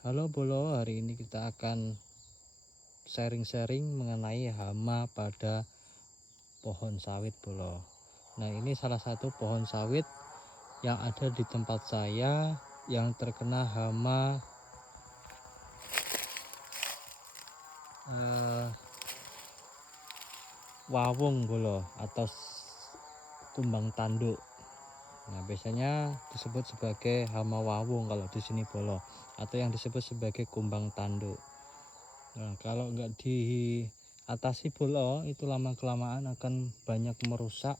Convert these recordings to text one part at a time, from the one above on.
Halo Bolo, hari ini kita akan sharing-sharing mengenai hama pada pohon sawit Bolo. Nah, ini salah satu pohon sawit yang ada di tempat saya yang terkena hama wawung Bolo atau kumbang tanduk. Nah, biasanya disebut sebagai hama wawung kalau di sini Bolo, atau yang disebut sebagai kumbang tanduk. Nah, kalau nggak diatasi Bolo, itu lama kelamaan akan banyak merusak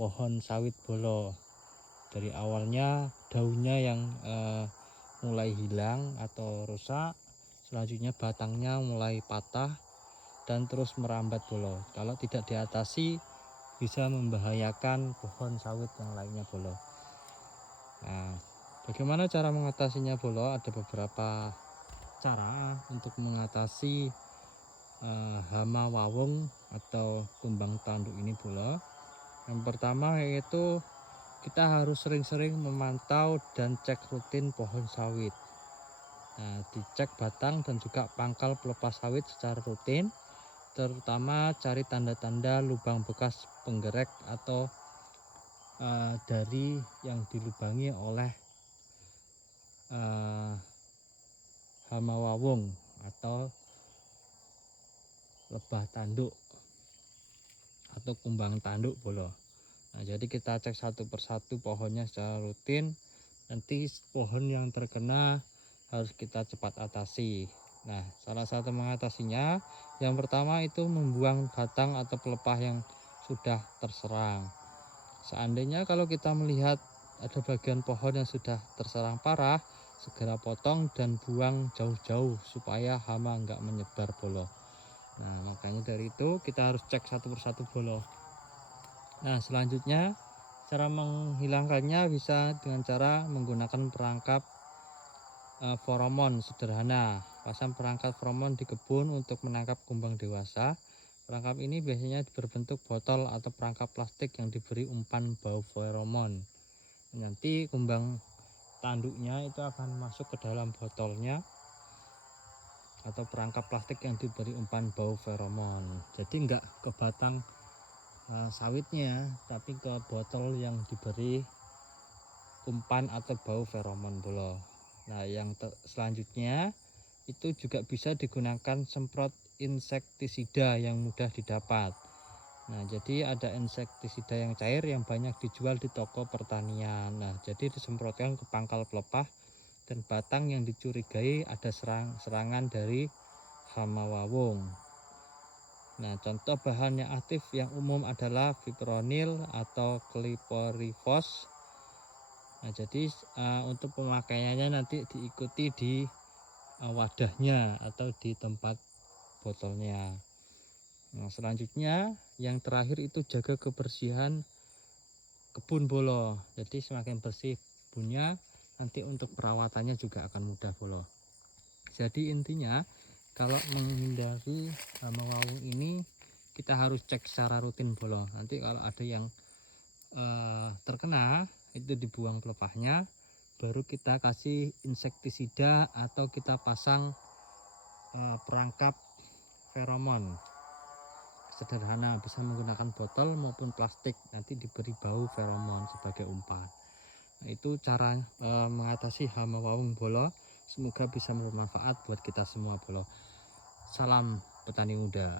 pohon sawit Bolo. Dari awalnya daunnya yang mulai hilang atau rusak, selanjutnya batangnya mulai patah dan terus merambat Bolo. Kalau tidak diatasi bisa membahayakan pohon sawit yang lainnya Bolo. Nah, bagaimana cara mengatasinya Bolo? Ada beberapa cara untuk mengatasi hama wawung atau kumbang tanduk ini Bolo. Yang pertama yaitu kita harus sering-sering memantau dan cek rutin pohon sawit. Nah, dicek batang dan juga pangkal pelepas sawit secara rutin, terutama cari tanda-tanda lubang bekas penggerek atau dari yang dilubangi oleh hama wawung atau lebah tanduk atau kumbang tanduk Bolo. Nah, jadi kita cek satu persatu pohonnya secara rutin. Nanti pohon yang terkena harus kita cepat atasi. Nah, salah satu mengatasinya yang pertama itu membuang batang atau pelepah yang sudah terserang. Seandainya kalau kita melihat ada bagian pohon yang sudah terserang parah, segera potong dan buang jauh-jauh supaya hama enggak menyebar Bolo. Nah, makanya dari itu kita harus cek satu persatu Bolo. Nah, selanjutnya cara menghilangkannya bisa dengan cara menggunakan perangkap feromon sederhana. Pasang perangkap feromon di kebun untuk menangkap kumbang dewasa. Perangkap ini biasanya berbentuk botol atau perangkap plastik yang diberi umpan bau feromon. Nanti kumbang tanduknya itu akan masuk ke dalam botolnya atau perangkap plastik yang diberi umpan bau feromon. Jadi enggak ke batang sawitnya, tapi ke botol yang diberi umpan atau bau feromon Bolo. Nah, yang selanjutnya itu juga bisa digunakan semprot insektisida yang mudah didapat. Nah, jadi ada insektisida yang cair yang banyak dijual di toko pertanian. Nah, jadi disemprotkan ke pangkal pelepah dan batang yang dicurigai ada serangan dari hama wawung. Nah, contoh bahan yang aktif yang umum adalah fipronil atau chlorpyrifos. Nah, jadi untuk pemakaiannya nanti diikuti di wadahnya atau di tempat botolnya. Nah, selanjutnya yang terakhir itu jaga kebersihan kebun Bolo. Jadi semakin bersih kebunnya, nanti untuk perawatannya juga akan mudah Bolo. Jadi intinya kalau menghindari hama wawung ini kita harus cek secara rutin Bolo. Nanti kalau ada yang terkena itu dibuang pelepahnya, baru kita kasih insektisida atau kita pasang perangkap feromon sederhana, bisa menggunakan botol maupun plastik, nanti diberi bau feromon sebagai umpan. Nah, itu cara mengatasi hama wawung Bolo. Semoga bisa bermanfaat buat kita semua Bolo. Salam petani muda.